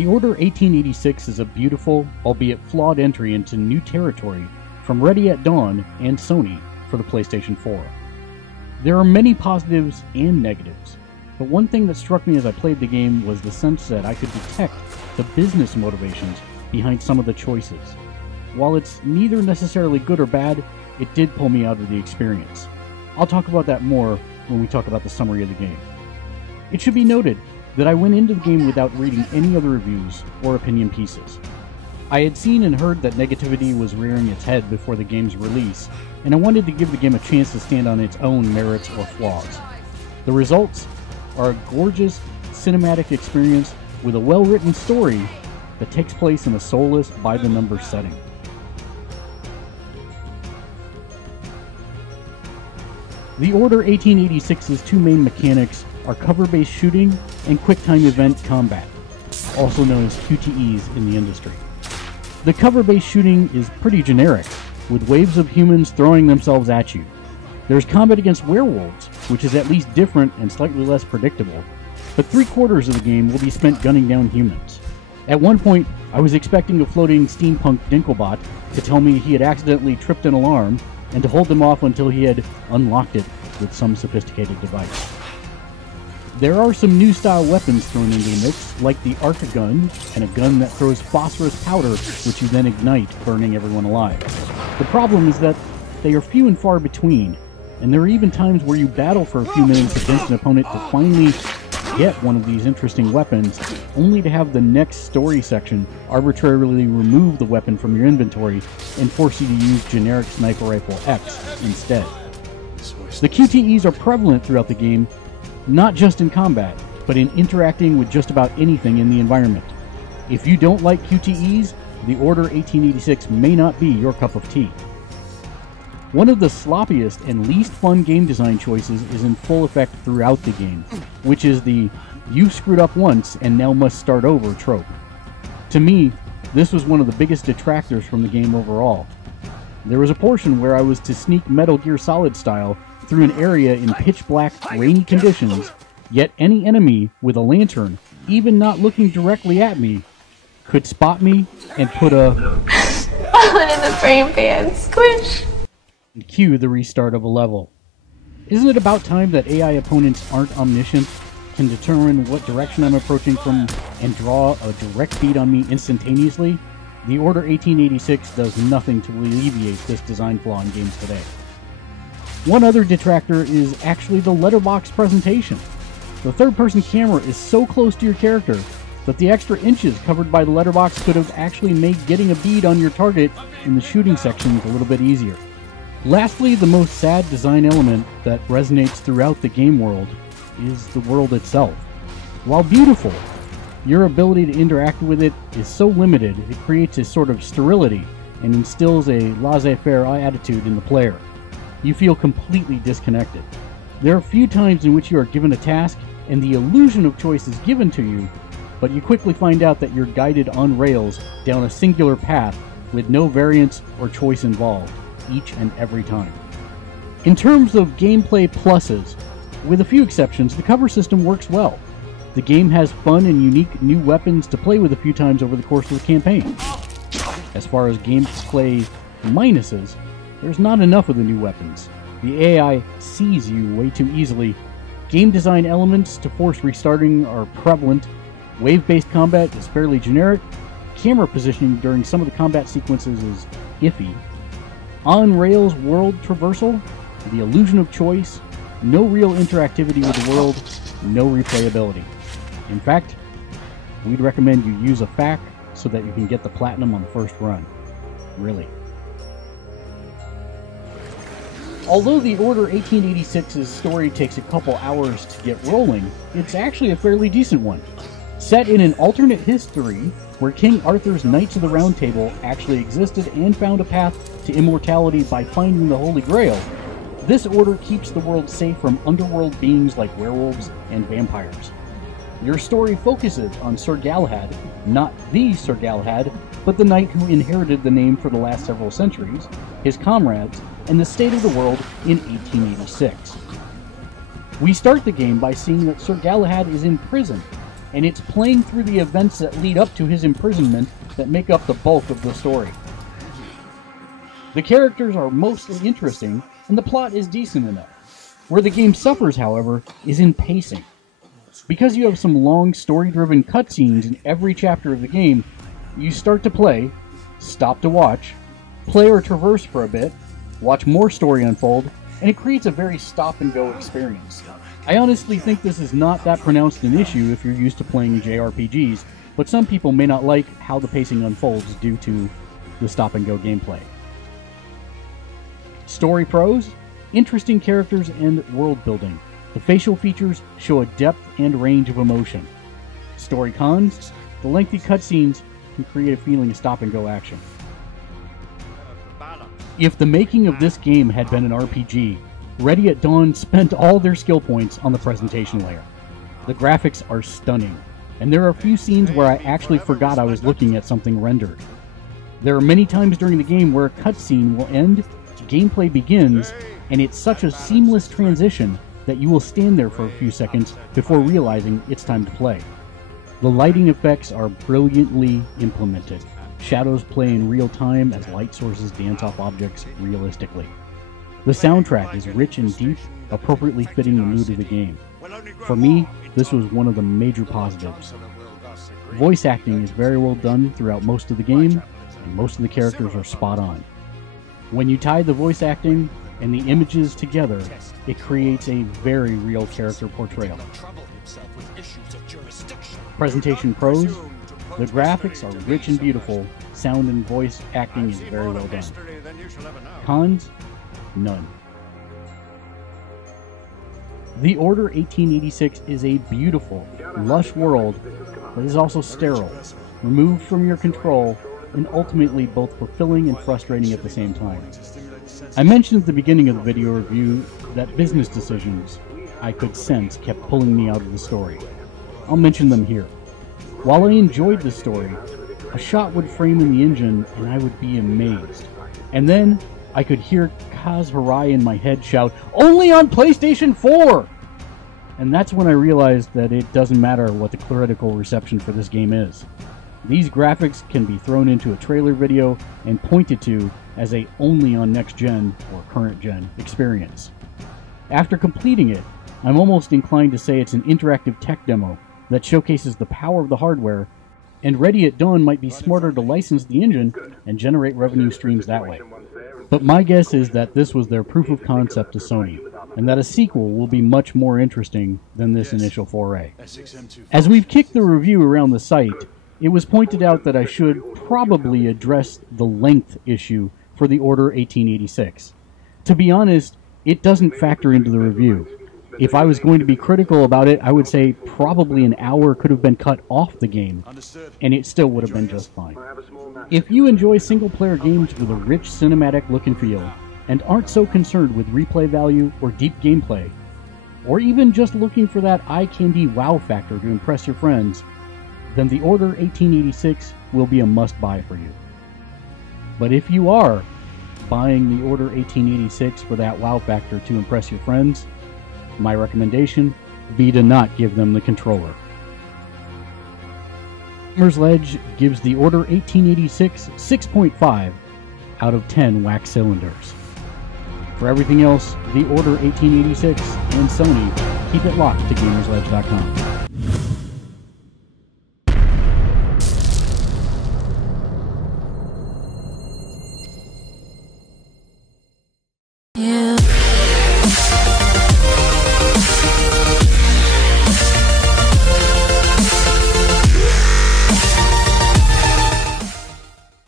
The Order 1886 is a beautiful, albeit flawed entry into new territory from Ready at Dawn and Sony for the PlayStation 4. There are many positives and negatives, but one thing that struck me as I played the game was the sense that I could detect the business motivations behind some of the choices. While it's neither necessarily good or bad, it did pull me out of the experience. I'll talk about that more when we talk about the summary of the game. It should be noted that I went into the game without reading any other reviews or opinion pieces. I had seen and heard that negativity was rearing its head before the game's release, and I wanted to give the game a chance to stand on its own merits or flaws. The results are a gorgeous cinematic experience with a well-written story that takes place in a soulless, by-the-numbers setting. The Order 1886's two main mechanics are cover-based shooting and quick-time event combat, also known as QTEs in the industry. The cover-based shooting is pretty generic, with waves of humans throwing themselves at you. There's combat against werewolves, which is at least different and slightly less predictable, but 3/4 of the game will be spent gunning down humans. At one point, I was expecting a floating steampunk Dinklebot to tell me he had accidentally tripped an alarm, and to hold them off until he had unlocked it with some sophisticated device. There are some new style weapons thrown into the mix, like the arc gun, and a gun that throws phosphorus powder, which you then ignite, burning everyone alive. The problem is that they are few and far between, and there are even times where you battle for a few minutes against an opponent to finally get one of these interesting weapons, only to have the next story section arbitrarily remove the weapon from your inventory and force you to use generic Sniper Rifle X instead. The QTEs are prevalent throughout the game, not just in combat, but in interacting with just about anything in the environment. If you don't like QTEs, the Order 1886 may not be your cup of tea. One of the sloppiest and least fun game design choices is in full effect throughout the game, which is the "you screwed up once and now must start over" trope. To me, this was one of the biggest detractors from the game overall. There was a portion where I was to sneak Metal Gear Solid style through an area in pitch black, rainy conditions, yet any enemy with a lantern, even not looking directly at me, could spot me and put a bullet in the frame pan, squish, and cue the restart of a level. Isn't it about time that AI opponents aren't omniscient, can determine what direction I'm approaching from, and draw a direct beat on me instantaneously? The Order 1886 does nothing to alleviate this design flaw in games today. One other detractor is actually the letterbox presentation. The third-person camera is so close to your character that the extra inches covered by the letterbox could have actually made getting a bead on your target in the shooting sections a little bit easier. Lastly, the most sad design element that resonates throughout the game world is the world itself. While beautiful, your ability to interact with it is so limited it creates a sort of sterility and instills a laissez-faire attitude in the player. You feel completely disconnected. There are few times in which you are given a task and the illusion of choice is given to you, but you quickly find out that you're guided on rails down a singular path with no variance or choice involved, each and every time. In terms of gameplay pluses, with a few exceptions, the cover system works well. The game has fun and unique new weapons to play with a few times over the course of the campaign. As far as gameplay minuses, there's not enough of the new weapons. The AI sees you way too easily. Game design elements to force restarting are prevalent. Wave-based combat is fairly generic. Camera positioning during some of the combat sequences is iffy. On-rails world traversal, the illusion of choice, no real interactivity with the world, no replayability. In fact, we'd recommend you use a FAQ so that you can get the platinum on the first run. Really. Although the Order 1886's story takes a couple hours to get rolling, it's actually a fairly decent one. Set in an alternate history where King Arthur's Knights of the Round Table actually existed and found a path to immortality by finding the Holy Grail, this order keeps the world safe from underworld beings like werewolves and vampires. Your story focuses on Sir Galahad, not the Sir Galahad, but the knight who inherited the name for the last several centuries, his comrades, and the state of the world in 1886. We start the game by seeing that Sir Galahad is in prison, and it's playing through the events that lead up to his imprisonment that make up the bulk of the story. The characters are mostly interesting, and the plot is decent enough. Where the game suffers, however, is in pacing. Because you have some long story-driven cutscenes in every chapter of the game, you start to play, stop to watch, play or traverse for a bit, watch more story unfold, and it creates a very stop-and-go experience. I honestly think this is not that pronounced an issue if you're used to playing JRPGs, but some people may not like how the pacing unfolds due to the stop-and-go gameplay. Story pros: interesting characters and world building. The facial features show a depth and range of emotion. Story cons: the lengthy cutscenes can create a feeling of stop-and-go action. If the making of this game had been an RPG, Ready at Dawn spent all their skill points on the presentation layer. The graphics are stunning, and there are a few scenes where I actually forgot I was looking at something rendered. There are many times during the game where a cutscene will end, gameplay begins, and it's such a seamless transition that you will stand there for a few seconds before realizing it's time to play. The lighting effects are brilliantly implemented. Shadows play in real time as light sources dance off objects realistically. The soundtrack is rich and deep, appropriately fitting the mood of the game. For me, this was one of the major positives. Voice acting is very well done throughout most of the game, and most of the characters are spot on. When you tie the voice acting and the images together, it creates a very real character portrayal. Presentation pros: the graphics are rich and beautiful, sound and voice acting is very well done. Cons: none. The Order 1886 is a beautiful, lush world that is also sterile, removed from your control, and ultimately both fulfilling and frustrating at the same time. I mentioned at the beginning of the video review that business decisions I could sense kept pulling me out of the story. I'll mention them here. While I enjoyed the story, a shot would frame in the engine and I would be amazed. And then I could hear Kaz Hirai in my head shout, "Only on PlayStation 4!" And that's when I realized that it doesn't matter what the critical reception for this game is. These graphics can be thrown into a trailer video and pointed to as a only on next gen or current gen experience. After completing it, I'm almost inclined to say it's an interactive tech demo that showcases the power of the hardware, and Ready at Dawn might be smarter to license the engine and generate revenue streams that way. But my guess is that this was their proof of concept to Sony, and that a sequel will be much more interesting than this initial foray. As we've kicked the review around the site, it was pointed out that I should probably address the length issue for the Order 1886. To be honest, it doesn't factor into the review. If I was going to be critical about it, I would say probably an hour could have been cut off the game, and it still would have been just fine. If you enjoy single-player games with a rich cinematic look and feel, and aren't so concerned with replay value or deep gameplay, or even just looking for that eye-candy wow factor to impress your friends, then the Order 1886 will be a must-buy for you. But if you are buying the Order 1886 for that wow factor to impress your friends, my recommendation be to not give them the controller. Gamersledge gives the Order 1886 6.5 out of 10 wax cylinders. For everything else, the Order 1886 and Sony, keep it locked to Gamersledge.com. Yeah.